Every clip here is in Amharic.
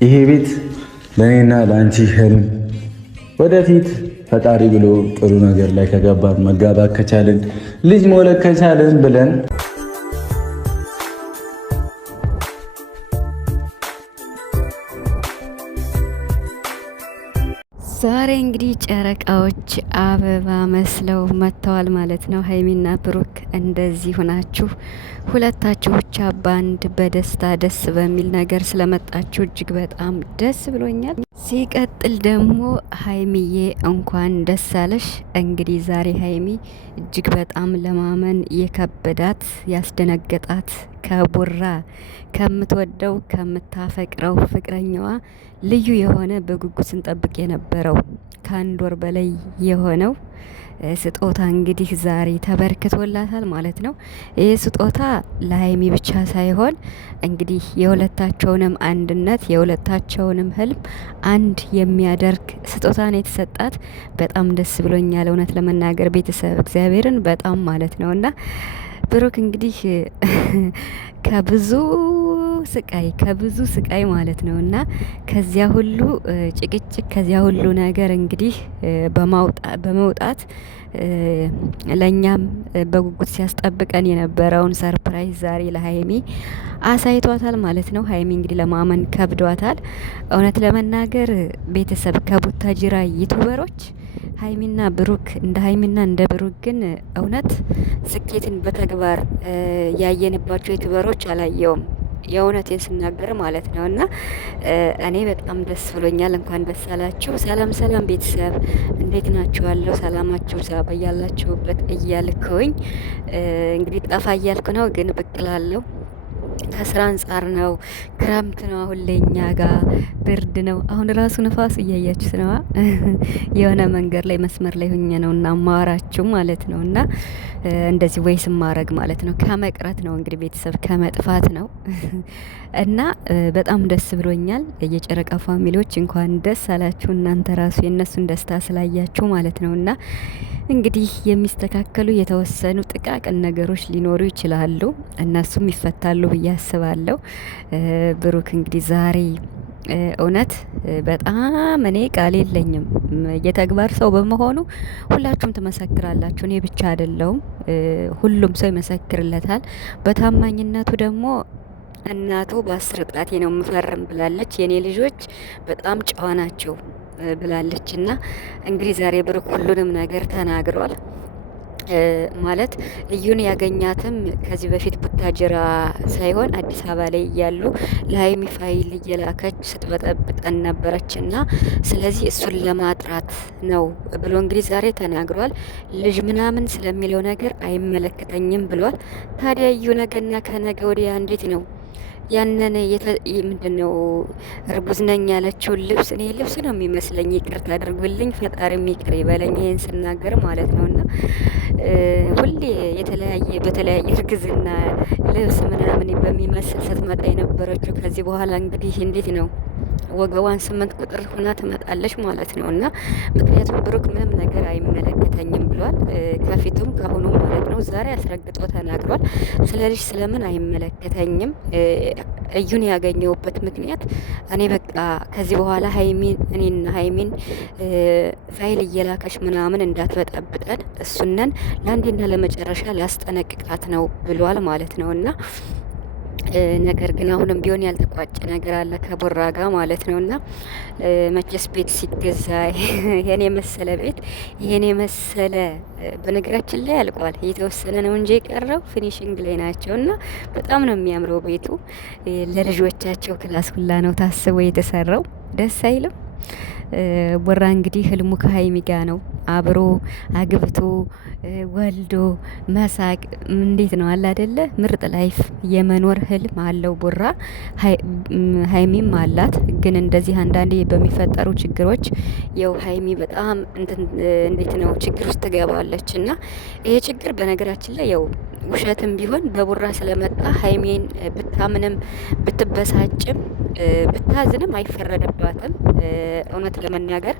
ይሄ ቤት ለእኔና ለአንቺ ህልም ወደፊት ፈጣሪ ብሎ ጥሩ ነገር ላይ ከገባን መጋባት ከቻልን ልጅ መውለድ ከቻልን ብለን ዛሬ እንግዲህ ጨረቃዎች አበባ መስለው መጥተዋል ማለት ነው። ሀይሚና ብሩክ እንደዚህ ሆናችሁ ሁለታችሁ ብቻ ባንድ በደስታ ደስ በሚል ነገር ስለመጣችሁ እጅግ በጣም ደስ ብሎኛል። ሲቀጥል ደግሞ ሀይሚዬ እንኳን ደስ አለሽ። እንግዲህ ዛሬ ሀይሚ እጅግ በጣም ለማመን የከበዳት ያስደነገጣት ከቡራ ከምትወደው ከምታፈቅረው ፍቅረኛዋ ልዩ የሆነ በጉጉት ስንጠብቅ የነበረው ከአንድ ወር በላይ የሆነው ስጦታ እንግዲህ ዛሬ ተበርክቶላታል ማለት ነው። ይህ ስጦታ ለሀይሚ ብቻ ሳይሆን እንግዲህ የሁለታቸውንም አንድነት የሁለታቸውንም ህልም አንድ የሚያደርግ ስጦታ ነው የተሰጣት። በጣም ደስ ብሎኛል እውነት ለመናገር ቤተሰብ እግዚአብሔርን በጣም ማለት ነው። እና ብሩክ እንግዲህ ከብዙ ስቃይ ማለት ነው እና ከዚያ ሁሉ ጭቅጭቅ ከዚያ ሁሉ ነገር እንግዲህ በመውጣት ለእኛም በጉጉት ሲያስጠብቀን የነበረውን ሰርፕራይዝ ዛሬ ለሀይሚ አሳይቷታል ማለት ነው። ሀይሚ እንግዲህ ለማመን ከብዷታል። እውነት ለመናገር ቤተሰብ ከቡታጅራ ዩቱበሮች ሀይሚና ብሩክ እንደ ብሩክ ግን እውነት ስኬትን በተግባር ያየንባቸው ዩቱበሮች አላየውም። የእውነቴን ስናገር ማለት ነው። እና እኔ በጣም ደስ ብሎኛል። እንኳን ደስ አላችሁ። ሰላም ቤተሰብ እንዴት ናችኋለሁ? ሰላማችሁ ዛ በያላችሁበት እያልኩኝ እንግዲህ ጠፋ እያልኩ ነው፣ ግን ብቅ እላለሁ። ከስራ አንጻር ነው። ክረምት ነው አሁን ለኛ ጋር ብርድ ነው። አሁን ራሱ ንፋስ እያያችሁት ነው። የሆነ መንገድ ላይ መስመር ላይ ሆኜ ነው እና ማወራችሁ ማለት ነው። እና እንደዚህ ወይስ ማረግ ማለት ነው ከመቅረት ነው እንግዲህ ቤተሰብ ከመጥፋት ነው። እና በጣም ደስ ብሎኛል። የጨረቃ ፋሚሊዎች እንኳን ደስ አላችሁ። እናንተ ራሱ የእነሱን ደስታ ስላያችሁ ማለት ነው። እና እንግዲህ የሚስተካከሉ የተወሰኑ ጥቃቅን ነገሮች ሊኖሩ ይችላሉ፣ እነሱም ይፈታሉ ብዬ አስባለሁ። ብሩክ እንግዲህ ዛሬ እውነት በጣም እኔ ቃል የለኝም። የተግባር ሰው በመሆኑ ሁላችሁም ትመሰክራላችሁ። እኔ ብቻ አይደለሁም፣ ሁሉም ሰው ይመሰክርለታል። በታማኝነቱ ደግሞ እናቱ በ10 ጣቴ ነው የምፈርም ብላለች። የኔ ልጆች በጣም ጨዋ ናቸው ብላለች። እና እንግዲህ ዛሬ ብሩክ ሁሉንም ነገር ተናግሯል። ማለት እዩን ያገኛትም ከዚህ በፊት ቡታጅራ ሳይሆን አዲስ አበባ ላይ እያሉ ለሀይሚ ፋይል እየላከች ስትበጠብጠን ነበረች እና ስለዚህ እሱን ለማጥራት ነው ብሎ እንግዲህ ዛሬ ተናግሯል። ልጅ ምናምን ስለሚለው ነገር አይመለከተኝም ብሏል። ታዲያ እዩ ነገና ከነገ ወዲያ እንዴት ነው ያንን ምንድነው እርጉዝ ነኝ ያለችውን ልብስ እኔ ልብስ ነው የሚመስለኝ፣ ይቅርታ አድርጉልኝ፣ ፈጣሪም ይቅር ይበለኝ ይሄን ስናገር ማለት ነው። እና ሁሌ በተለያየ እርግዝና ልብስ ምናምን በሚመስል ስትመጣ የነበረችው ከዚህ በኋላ እንግዲህ እንዴት ነው ወገቧን 8 ቁጥር ሆና ትመጣለች ማለት ነው። እና ምክንያቱም ብሩክ ምንም ነገር አይመለከተኝም ብሏል፣ ከፊቱም ከአሁኑ ማለት ነው። ዛሬ አስረግጦ ተናግሯል። ስለዚህ ስለምን አይመለከተኝም እዩን ያገኘውበት ምክንያት እኔ በቃ ከዚህ በኋላ እኔና ሀይሚን ፋይል እየላከች ምናምን እንዳትበጠብጠን እሱነን ለአንዴና ለመጨረሻ ላስጠነቅቃት ነው ብሏል ማለት ነው። እና ነገር ግን አሁንም ቢሆን ያልተቋጨ ነገር አለ ከቡራ ጋር ማለት ነው። እና መቼስ ቤት ሲገዛ ይሄን የመሰለ ቤት ይሄን የመሰለ በነገራችን ላይ አልቋል። የተወሰነ ነው እንጂ የቀረው ፊኒሽንግ ላይ ናቸው። እና በጣም ነው የሚያምረው ቤቱ። ለልጆቻቸው ክላስ ሁላ ነው ታስቦ የተሰራው። ደስ አይልም? ቡራ እንግዲህ ህልሙ ከሀይሚ ጋ ነው። አብሮ አግብቶ ወልዶ መሳቅ እንዴት ነው አለ አይደለ? ምርጥ ላይፍ የመኖር ህልም አለው ቡራ። ሀይሚም አላት። ግን እንደዚህ አንዳንዴ በሚፈጠሩ ችግሮች ያው ሀይሚ በጣም እንዴት ነው ችግር ውስጥ ትገባለች። እና ይሄ ችግር በነገራችን ላይ ያው ውሸትም ቢሆን በቡራ ስለመጣ ሀይሚን ብታምንም ብትበሳጭም ብታዝንም አይፈረድባትም። እውነት ለመናገር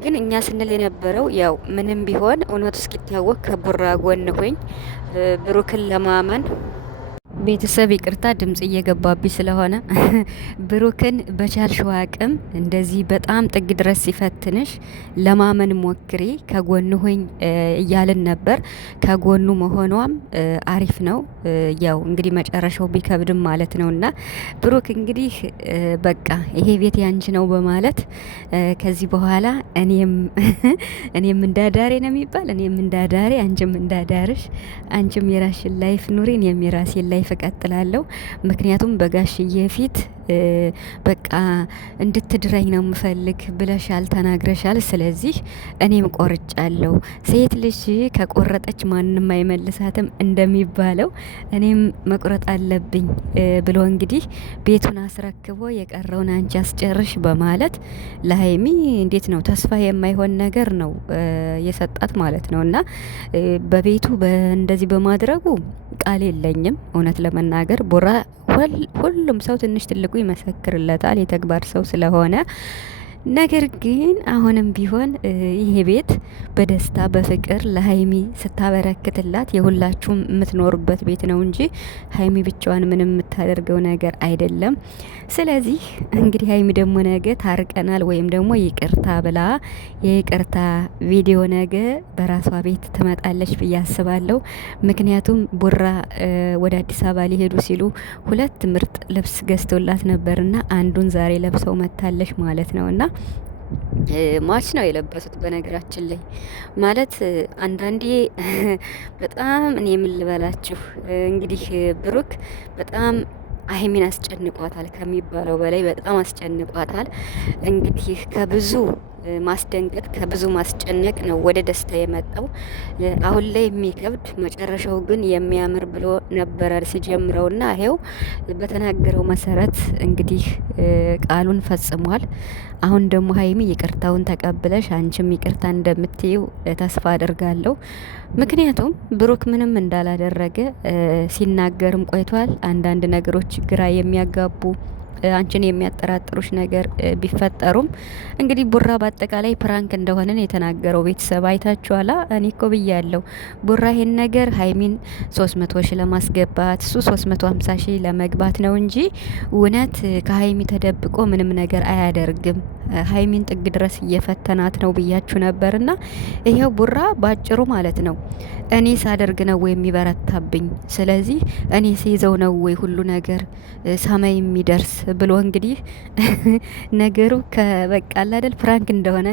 ግን እኛ ስንል የነበረው ያው ምንም ቢሆን እውነቱ እስኪታወቅ ከቡራ ጎን ሆኝ ብሩክን ለማመን ቤተሰብ ይቅርታ ድምጽ እየገባብኝ ስለሆነ ብሩክን በቻልሽው አቅም እንደዚህ በጣም ጥግ ድረስ ሲፈትንሽ ለማመን ሞክሪ፣ ከጎኑ ሁኝ እያልን ነበር። ከጎኑ መሆኗም አሪፍ ነው። ያው እንግዲህ መጨረሻው ቢከብድም ማለት ነውና ብሩክ እንግዲህ በቃ ይሄ ቤት ያንቺ ነው በማለት ከዚህ በኋላ እኔም እንዳዳሬ ነው የሚባል እኔም እንዳዳሬ አንቺም እንዳዳርሽ፣ አንቺም የራስሽን ላይፍ ኑሪ እኔም የራሴን ላይፍ እቀጥላለሁ። ምክንያቱም በጋሽዬ ፊት በቃ እንድትድረኝ ነው የምፈልግ ብለሻል፣ ተናግረሻል። ስለዚህ እኔም ቆርጫለሁ። ሴት ልጅ ከቆረጠች ማንም አይመልሳትም እንደሚባለው እኔም መቁረጥ አለብኝ ብሎ እንግዲህ ቤቱን አስረክቦ የቀረውን አንቺ አስጨርሽ በማለት ለሀይሚ እንዴት ነው ተስፋ የማይሆን ነገር ነው የሰጣት ማለት ነው። እና በቤቱ እንደዚህ በማድረጉ ቃል የለኝም እውነት ለመናገር ቡራ ሁሉም ሰው ትንሽ ትልቁ ይመሰክርለታል የተግባር ሰው ስለሆነ። ነገር ግን አሁንም ቢሆን ይሄ ቤት በደስታ በፍቅር ለሀይሚ ስታበረክትላት የሁላችሁም የምትኖሩበት ቤት ነው እንጂ ሀይሚ ብቻዋን ምንም የምታደርገው ነገር አይደለም። ስለዚህ እንግዲህ ሀይሚ ደግሞ ነገ ታርቀናል ወይም ደግሞ ይቅርታ ብላ የይቅርታ ቪዲዮ ነገ በራሷ ቤት ትመጣለች ብዬ አስባለሁ። ምክንያቱም ቡራ ወደ አዲስ አበባ ሊሄዱ ሲሉ 2 ምርጥ ልብስ ገዝቶላት ነበርና አንዱን ዛሬ ለብሰው መታለች ማለት ነውና ማች ነው የለበሱት። በነገራችን ላይ ማለት አንዳንዴ በጣም እኔ ምን ልበላችሁ እንግዲህ ብሩክ በጣም ሀይሚን አስጨንቋታል ከሚባለው በላይ በጣም አስጨንቋታል። እንግዲህ ከብዙ ማስደንገጥ ከብዙ ማስጨነቅ ነው ወደ ደስታ የመጣው። አሁን ላይ የሚከብድ መጨረሻው ግን የሚያምር ብሎ ነበረ ሲጀምረውና ይሄው በተናገረው መሰረት እንግዲህ ቃሉን ፈጽሟል። አሁን ደግሞ ሀይሚ ይቅርታውን ተቀብለሽ አንቺም ይቅርታ እንደምትይው ተስፋ አደርጋለሁ። ምክንያቱም ብሩክ ምንም እንዳላደረገ ሲናገርም ቆይቷል። አንዳንድ ነገሮች ግራ የሚያጋቡ አንቺን የሚያጠራጥሩሽ ነገር ቢፈጠሩም እንግዲህ ቡራ በአጠቃላይ ፕራንክ እንደሆነ የተናገረው ቤተሰብ አይታችኋላ። እኔ እኮ ብያለሁ ቡራ ይሄን ነገር ሀይሚን 300 ሺህ ለማስገባት እሱ 350 ሺህ ለመግባት ነው እንጂ እውነት ከሀይሚ ተደብቆ ምንም ነገር አያደርግም። ሀይሚን ጥግ ድረስ እየፈተናት ነው ብያችሁ ነበርና ይሄው ቡራ ባጭሩ ማለት ነው እኔ ሳደርግ ነው ወይ የሚበረታብኝ፣ ስለዚህ እኔ ሲይዘው ነው ወይ ሁሉ ነገር ሰማይ የሚደርስ ብሎ እንግዲህ ነገሩ ከበቃ አይደል ፍራንክ እንደሆነ